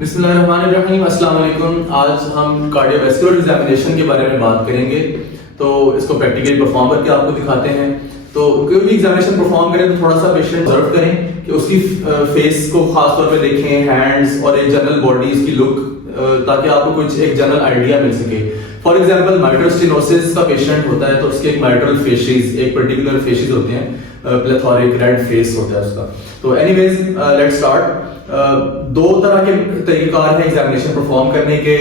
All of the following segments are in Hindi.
बिस्मिल्लाहिर्रहमानिर्रहीम, अस्सलाम वालेकुम। आज हम कार्डियोवैस्कुलर एग्जामिनेशन के बारे में बात करेंगे। तो इसको प्रैक्टिकली परफॉर्म करके आपको दिखाते हैं। तो कोई भी एग्जामिनेशन परफॉर्म करें तो थोड़ा सा पेशेंट ऑब्जर्व करें कि उसकी फेस को खास तौर पे देखें, हैंड्स और एक जनरल बॉडी की लुक, ताकि आपको कुछ एक जनरल आइडिया मिल सके। फॉर एग्जांपल माइट्रल स्टेनोसिस का पेशेंट होता है तो उसके एक माइट्रल फेशिस, एक पर्टिकुलर फेशिस होते हैं, प्लेथोरिक रेड फेस होता है उसका। तो एनीवेज लेट्स स्टार्ट। दो तरह के तरीकेकार हैं एग्जामिनेशन परफॉर्म करने के,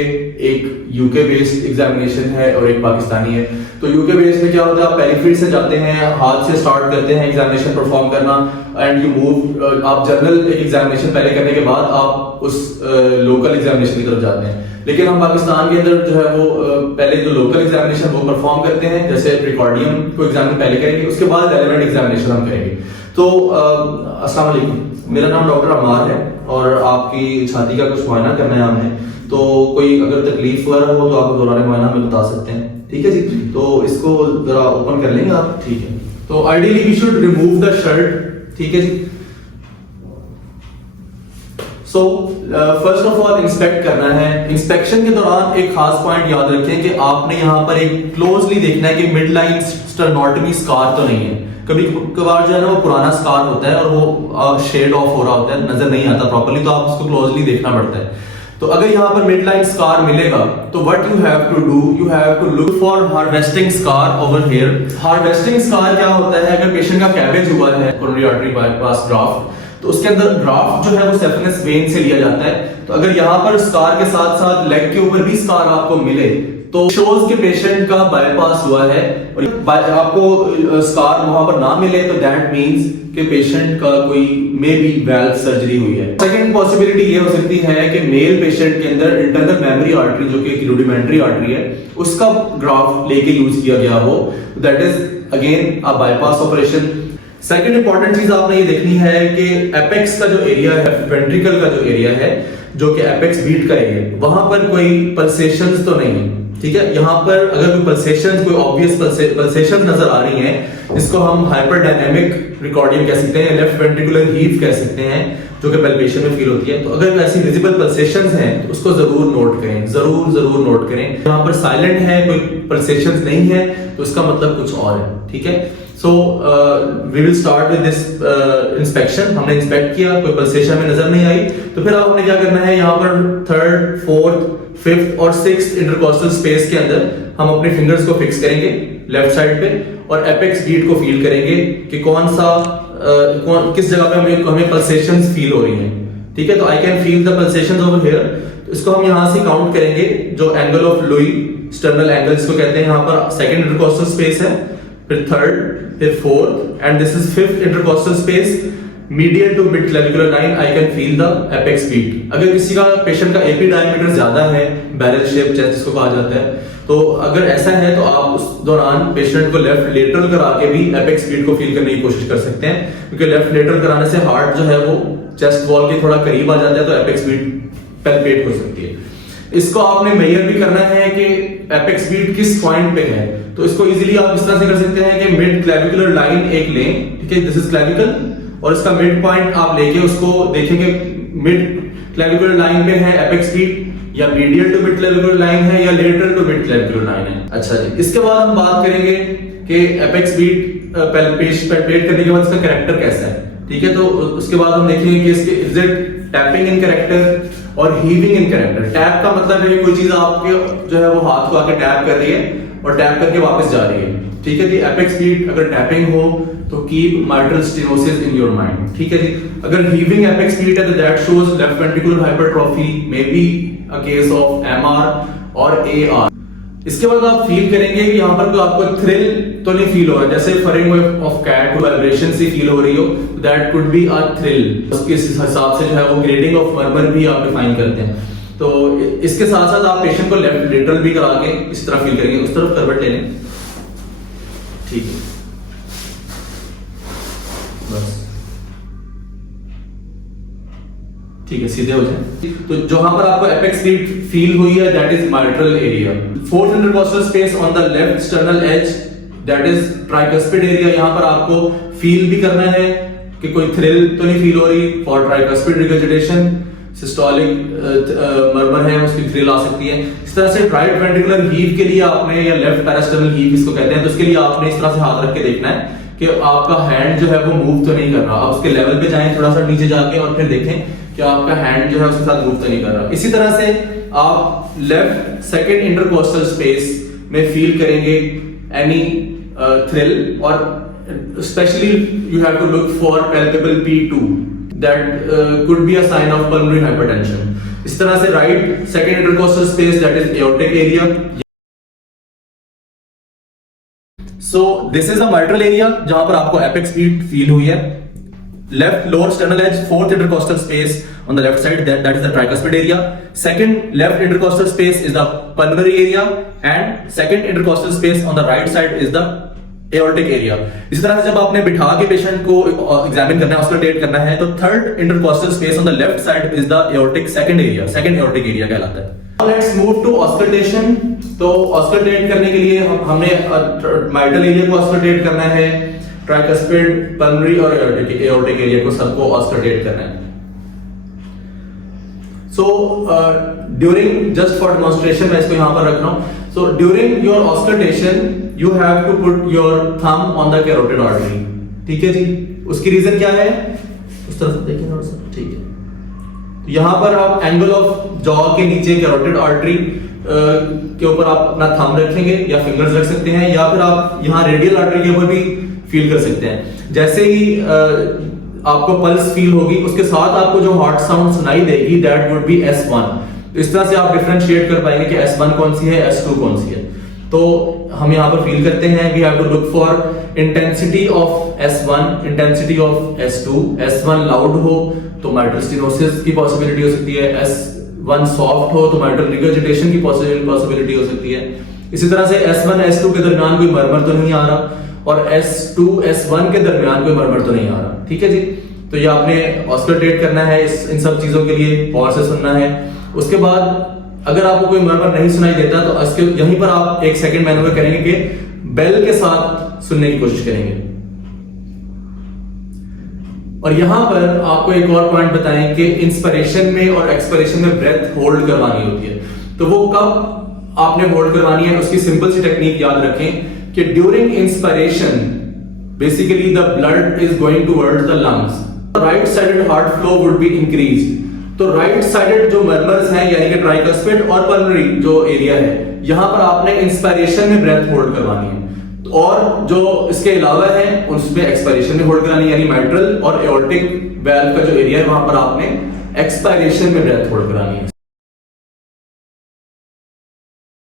एक यूके बेस्ड एग्जामिनेशन है और एक पाकिस्तानी है। तो यूके बेस्ड में क्या होता है, आप पेरिफेरी से जाते हैं, हाथ से स्टार्ट करते हैं एग्जामिनेशन परफॉर्म करना एंड यू मूव, आप जनरल एग्जामिनेशन पहले करने के बाद आप उस लोकल एग्जामिनेशन की तरफ जाते हैं। लेकिन हम पाकिस्तान के अंदर जो है वो पहले जो लोकल एग्जामिनेशन वो परफॉर्म करते हैं, जैसे प्रिकॉर्डियम को एग्जामिन पहले करेंगे, उसके बाद रेलेवेंट एग्जामिनेशन हम करेंगे। तो अस्सलाम वालेकुम, मेरा नाम डॉक्टर अमार है और आपकी छाती का कुछ मुआयना करना है हमने। तो कोई अगर तकलीफ वगैरह हो तो आप दौरान मुआयना हमें बता सकते हैं, ठीक है जी। तो इसको जरा ओपन कर लेंगे आप, ठीक है। तो ideally we should remove the shirt, ठीक है जी। So first of all inspect करना है। इंस्पेक्शन के दौरान एक खास पॉइंट याद रखें कि आपने यहाँ पर एक क्लोजली देखना है कि मिड लाइन स्टेनोटॉमी स्कार तो नहीं है। कभी कभार जो है ना वो पुराना स्कार होता है और वो शेड ऑफ हो रहा होता है, नजर नहीं आता प्रॉपर्ली, तो आप उसको क्लोजली देखना पड़ता है। तो अगर यहाँ पर मिड लाइन स्कार मिलेगा तो what you have to do, you have to look for harvesting scar over here. Harvesting scar क्या होता है, अगर पेशेंट का कैबेज हुआ है कोरोनरी आर्टरी बाईपास ग्राफ्ट, तो उसके अंदर ग्राफ्ट जो है वो सेफेनस वेन से लिया जाता है। तो अगर यहाँ पर स्कार के साथ साथ लेग के ऊपर भी स्कार आपको मिले तो शोज के पेशेंट का बाईपास हुआ है, और आपको स्कार वहां पर ना मिले तो दैट मींस कि पेशेंट का कोई मे बी वैल्व सर्जरी हुई है। सेकंड पॉसिबिलिटी ये हो सकती है कि मेल पेशेंट के अंदर इंटरनल मेमोरी आर्टरी, जो कि एक रूडिमेंट्री आर्टरी है, उसका ग्राफ्ट लेके यूज किया गया हो, that is again a bypass operation. Second important चीज आपने ये देखनी है कि एपेक्स का जो एरिया है, वेंट्रिकल का जो एरिया है, जो कि एपेक्स बीट का एरिया, वहां पर कोई पल्सेशंस तो नहीं है, ठीक है। यहाँ पर अगर कोई पल्सेशंस, कोई ऑब्वियस पल्सेशंस नजर आ रही हैं, जिसको हम हाइपरडायनामिक रिकॉर्डियम कह सकते हैं, लेफ्ट वेंट्रिकुलर हीव कह सकते हैं, जो कि पल्पेशन में फील होती है, तो अगर ऐसी विजिबल पल्सेशंस हैं तो उसको जरूर नोट करें, जरूर नोट करें। यहाँ पर साइलेंट है, कोई पल्सेशंस नहीं है, तो इसका मतलब कुछ और है, ठीक है। So we will start with this inspection. हमने इंस्पेक्ट किया, कोई पल्सेशन में नजर नहीं आई, तो फिर आपने क्या करना है, यहाँ पर थर्ड, फोर्थ, फिफ्थ और सिक्स्थ इंटरकॉस्टल स्पेस के अंदर हम अपने फिंगर्स को फिक्स करेंगे लेफ्ट साइड पे, और एपेक्स बीट को फील करेंगे कि कौन सा किस जगह पे हमें पल्सेशंस फील हो रही हैं, ठीक है। तो आई can feel the pulsations over here. तो इसको हम यहां से काउंट करेंगे, जो angle of Louis, sternal angle इसको कहते हैं। यहाँ पर सेकंड इंटरकॉस्टल स्पेस है, फिर थर्ड, फिर fourth, and this is fifth intercostal space. Medial to mid clavicular line I can feel the apex beat. अगर किसी का पेशेंट का एपी डायमीटर ज्यादा है, बैरल शेप चेस्ट जिसको कहा जाता है, तो अगर ऐसा है तो आप उस दौरान पेशेंट को लेफ्ट लेटरल करा के भी एपेक्स बीट को फील करने की कोशिश कर सकते हैं, क्योंकि लेफ्ट लेटरल कराने से हार्ट जो है वो चेस्ट वॉल के थोड़ा करीब आ जाता है, तो एपेक्स बीट पैल्पेट हो सकती है। इसको आपने मेजर भी करना है कि एपेक्स बीट किस पॉइंट पे है। तो इसको इजीली आप इस तरह से कर सकते हैं कि मिड क्लेविकुलर लाइन एक लें, ठीक है, दिस इज क्लेविकल, और इसका मिड पॉइंट आप लेके उसको देखेंगे मिड क्लेविकुलर लाइन पे है एपेक्स बीट, या medial to mid clavicular line है, या lateral to mid clavicular line है। अच्छा जी, इसके बाद हम बात करेंगे कि एपेक्स बीट पैल्पेट करने के बाद इसका कैरेक्टर कैसा है, ठीक है। तो उसके बाद हम देखेंगे कि इसके is it tapping in character और हीविंग इन कैरेक्टर। टैप का मतलब है कि कोई चीज आपके जो है वो हाथ को आके टैप कर रही है और टैप करके वापस जा रही है, ठीक है जी। एपेक्स बीट अगर टैपिंग हो तो keep mitral stenosis in your mind, ठीक है जी। अगर हीविंग एपेक्स बीट है तो that shows left ventricular hypertrophy, may be a case of MR और एआर। इसके बाद आप फील करेंगे कि यहाँ पर कोई आपको थ्रिल तो नहीं फील हो रहा है, जैसे फरिंग ऑफ कैट वाइब्रेशन सी फील हो रही हो, that could be a thrill. उसके हिसाब से जो है वो ग्रेडिंग ऑफ मर्मर भी आप डिफाइन करते हैं। तो इसके साथ साथ आप पेशेंट को लेफ्ट लेटरल भी करा के इस तरह फील करेंगे, उस तरफ करवट ले लें, ठीक है, बस ठीक है, सीधे हो जाए। तो जहां पर आपको एपेक्स बीट फील हुई है that is mitral area. Fourth intercostal space on the left sternal edge, that is tricuspid area. यहां पर आपको फील भी करना है कि कोई थ्रिल तो नहीं फील हो रही for tricuspid regurgitation. Systolic murmur है उसकी थ्रिल आ सकती है। इस तरह से राइट वेंट्रिकुलर हीव के लिए आपने, या लेफ्ट पैरास्टर्नल हीव इसको कहते हैं, तो इसके लिए आपने इस तरह से हाथ रख के देखना है कि आपका हैंड जो है वो मूव तो नहीं कर रहा। आप उसके लेवल पे जाएं थोड़ा सा नीचे जाके और फिर देखें कि आपका हैंड जो है उसके साथ मूव तो नहीं कर रहा। इसी तरह से आप लेफ्ट सेकंड इंटरकोस्टल स्पेस में फील करेंगे एनी थ्रिल, और specially you have to look for palpable P2 that could be a sign of pulmonary hypertension. इस तरह से right second intercostal space that is aortic area. So this is the mitral area जहां पर आपको एपेक्स बीट फील हुई है। Left lower sternal edge, fourth intercostal space on the left side, that is the tricuspid area. Second left intercostal space is the pulmonary area, and second intercostal space on the right side is the aortic area. इसी तरह से जब आपने बिठा के पेशेंट को एग्जामिन करना है, ऑस्कल्टेट करना है, तो third intercostal space on the left side is the aortic second area, second aortic area कहलाता है। Now let's move to auscultation। तो ऑस्कल्टेट करने के लिए हमने माइट्रल एरिया को ऑस्कल्टेट करना है, ट्राइकस्पिड, पल्मोनरी और एओर्टिक एरिया को सबको ऑस्कल्टेट करना है। So during, just for demonstration मैं इसको यहां पर रख रहा हूं। So during your auscultation you have to put your thumb on the carotid artery. ठीक है जी, उसकी रीजन क्या है, उस तरफ देखिए थोड़ा सा, ठीक है। तो यहां पर आप एंगल ऑफ जॉ के नीचे कैरोटिड आर्टरी के ऊपर आप अपना थंब रखेंगे या फिंगर्स रख सकते हैं, या फिर आप यहां रेडियल आर्टरी के ऊपर भी फील कर सकते हैं। जैसे ही आपको पल्स फील होगी उसके साथ आपको जो हार्ट साउंड सुनाई देगी दैट वुड बी S1। तो इस तरह से आप डिफरेंशिएट कर पाएंगे कि S1 कौन सी है, S2 कौन सी है। तो हम यहां पर फील करते हैं, we have to look for intensity of S1, intensity of S2। S1 loud हो तो माइट्रल स्टेनोसिस की पॉसिबिलिटी हो सकती है, S1 सॉफ्ट हो तो माइट्रल रिगर्जिटेशन की पॉसिबिलिटी हो सकती है। इसी तरह से S1 S2 के दरमियान कोई मरमर तो नहीं आ रहा, और S2 S1 के दरमियान कोई मरमर तो नहीं आ रहा। ठीक है जी, तो ये आपने ऑस्कल्टेट करना है इन सब चीजों के लिए, गौर से सुनना है। उसके बाद अगर आपको कोई मरमर नहीं सुनाई देता तो इसके यहीं पर आप एक सेकंड मैनूवर करेंगे कि बेल के साथ सुनने की कोशिश करेंगे। और यहां पर आपको एक और पॉइंट बताएं कि इंस्पिरेशन में और एक्सपिरेशन में ब्रेथ होल्ड करवानी होती है। तो वो कब आपने होल्ड करवानी है, उसकी सिंपल सी टेक्निक याद रखें कि during inspiration basically the blood is going towards the lungs, right sided heart flow would be increased. तो राइट साइडेड जो मर्मर्स हैं यानी कि ट्राइकस्पिड और पल्मोनरी जो एरिया है, यहां पर आपने इंस्पिरेशन में ब्रेथ होल्ड करवानी है, और जो इसके अलावा है उसमें एक्सपायरेशन में होल्ड करानी, यानी माइट्रल और एओर्टिक वेल्व का जो एरिया है वहां पर आपने एक्सपायरेशन में ब्रेथ होल्ड करानी है।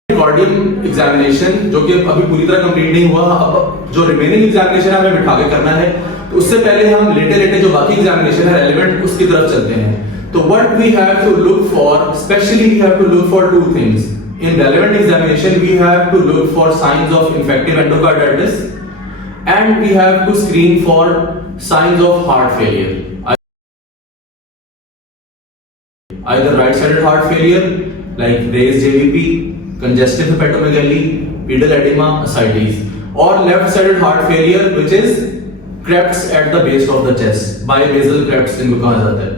कार्डियम एग्जामिनेशन जो कि अभी पूरी तरह कंप्लीट नहीं हुआ, अब जो रिमेनिंग एग्जामिनेशन है हमें बिठा के करना है, तो उससे पहले हम लेटे लेटे जो बाकी एग्जामिनेशन है रेलेवेंट उसकी तरफ चलते हैं। तो what we have to look for, specially we have to look for two things in relevant examination. We have to look for signs of infective endocarditis and we have to screen for signs of heart failure, either right sided heart failure like raised JVP, congestive hepatomegaly, pedal edema, ascites, or left sided heart failure which is crepes at the base of the chest, bibasal crepes जिनको कहा जाता है।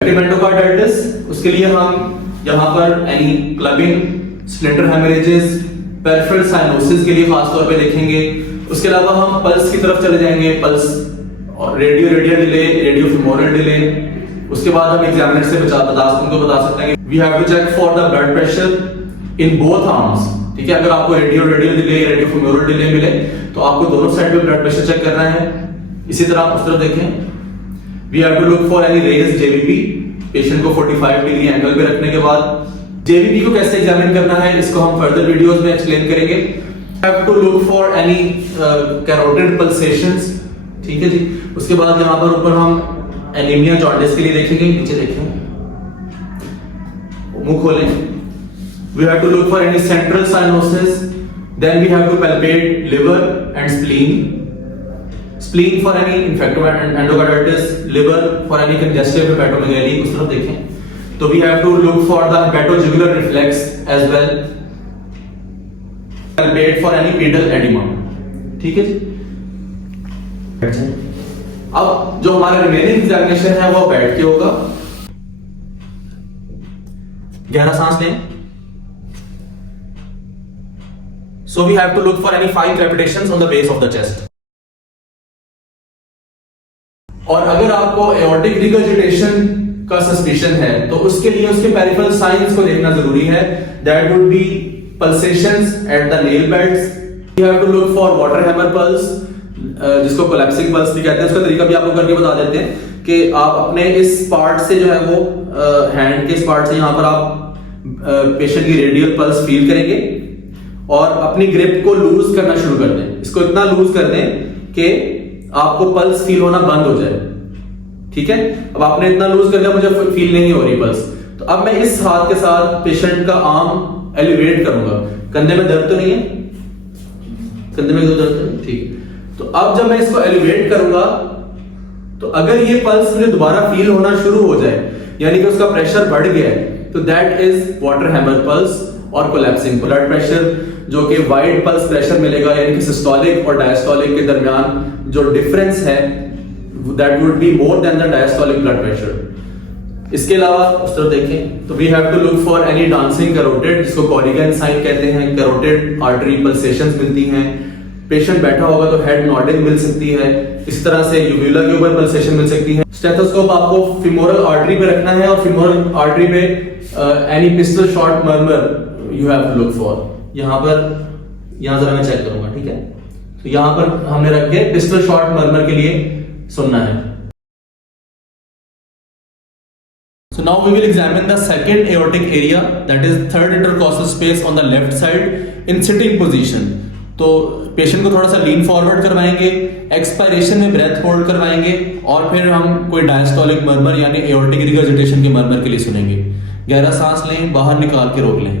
एंडोकार्डाइटिस, उसके लिए हम यहां पर any clubbing, splinter haemorrhages, peripheral cyanosis के लिए खास तौर पे देखेंगे। उसके अलावा हम पल्स की तरफ चले जाएंगे, पल्स और radial delay, radio femoral delay. उसके बाद हम एग्जामिनर से उनको बता सकते हैं कि we have to check for the blood pressure in both arms. ठीक है, अगर आपको radial delay, radio femoral delay मिले तो आपको दोनों साइड पे ब्लड प्रेशर चेक करना है। इसी तरह आप उस तरफ देखें, we have to look for any raised JVP, patient को 45 डिग्री एंगल पे रखने के बाद। जेवीपी को कैसे एग्जामिन करना है इसको हम फर्दर वीडियोस में एक्सप्लेन करेंगे। Have to look for any carotid pulsations. ठीक है जी, उसके बाद यहां पर ऊपर हम एनीमिया जॉन्डिस के लिए देखेंगे, नीचे देखें, मुंह खोलें। We have to look for any central cyanosis, then we have to palpate liver and spleen, spleen for any infective endocarditis, liver for any congestive hepatomegaly, उस तरफ देखें। तो we have to look for the hepatojugular reflex as well, palpate for any pedal edema। ठीक है जी, अब जो हमारा रिमेनिंग एग्जामिनेशन है वो बैठ के होगा। गहरा सांस लें। So we have to look for any 5 crepitations on the base of the chest. और अगर आपको एओर्टिक रिगर्जिटेशन का सस्पिशन है तो उसके लिए उसके पेरिफेरल साइंस को देखना जरूरी है। That would be pulsations at the nail beds. You have to look for water hammer pulse, जिसको कोलैप्सिंग पल्स भी कहते हैं। उसका तरीका भी आपको करके बता देते हैं कि आप अपने इस पार्ट से जो है वो हैंड के इस पार्ट से यहां पर आप पेशेंट की रेडियल पल्स फील करेंगे और अपनी ग्रिप को लूज करना शुरू कर दें। इसको इतना लूज कर दें कि आपको पल्स फील होना बंद हो जाए। ठीक है, अब आपने इतना लूज कर दिया, मुझे फील नहीं हो रही पल्स, तो अब मैं इस हाथ के साथ पेशेंट का आर्म एलिवेट करूंगा। कंधे में दर्द तो नहीं है? कंधे में दर्द तो नहीं? ठीक है। तो अब जब मैं इसको एलिवेट करूंगा तो अगर ये पल्स मुझे दोबारा फील होना शुरू हो जाए, यानी कि उसका प्रेशर बढ़ गया है, तो that is water hammer pulse और कोलैप्सिंग। ब्लड प्रेशर जो कि वाइड पल्स प्रेशर मिलेगा, यानी कि सिस्टोलिक और डायस्टोलिक के दरमियान जो डिफरेंस है that would be more than the diastolic blood pressure. इसके अलावा उस तरफ देखें तो we have to look for any dancing carotid, जिसको कॉरिगन साइन कहते हैं। कैरोटिड आर्टरी पल्सेशंस मिलती हैं। पेशेंट बैठा होगा तो हेड नॉडिंग मिल सकती है। इस तरह से यूवुला के ऊपर पल्सेशन मिल सकती है। स्टेथोस्कोप आपको फीमोरल आर्टरी पे रखना है और फीमोरल आर्टरी पे any pistol shot murmur you have to look for. यहां जरा मैं चेक करूंगा। ठीक है, तो यहां पर हमने रख के पिस्टल शॉट मर्मर के लिए सुनना है। So now we will examine the second aortic area, that is third intercostal space on the left side in sitting position. तो पेशेंट को थोड़ा सा लीन फॉरवर्ड करवाएंगे, एक्सपायरेशन में ब्रेथ होल्ड करवाएंगे और फिर हम कोई डायस्टोलिक मर्मर यानी एओर्टिक रिगर्जिटेशन के मर्मर के लिए सुनेंगे। गहरा सांस लें, बाहर निकाल के रोक लें।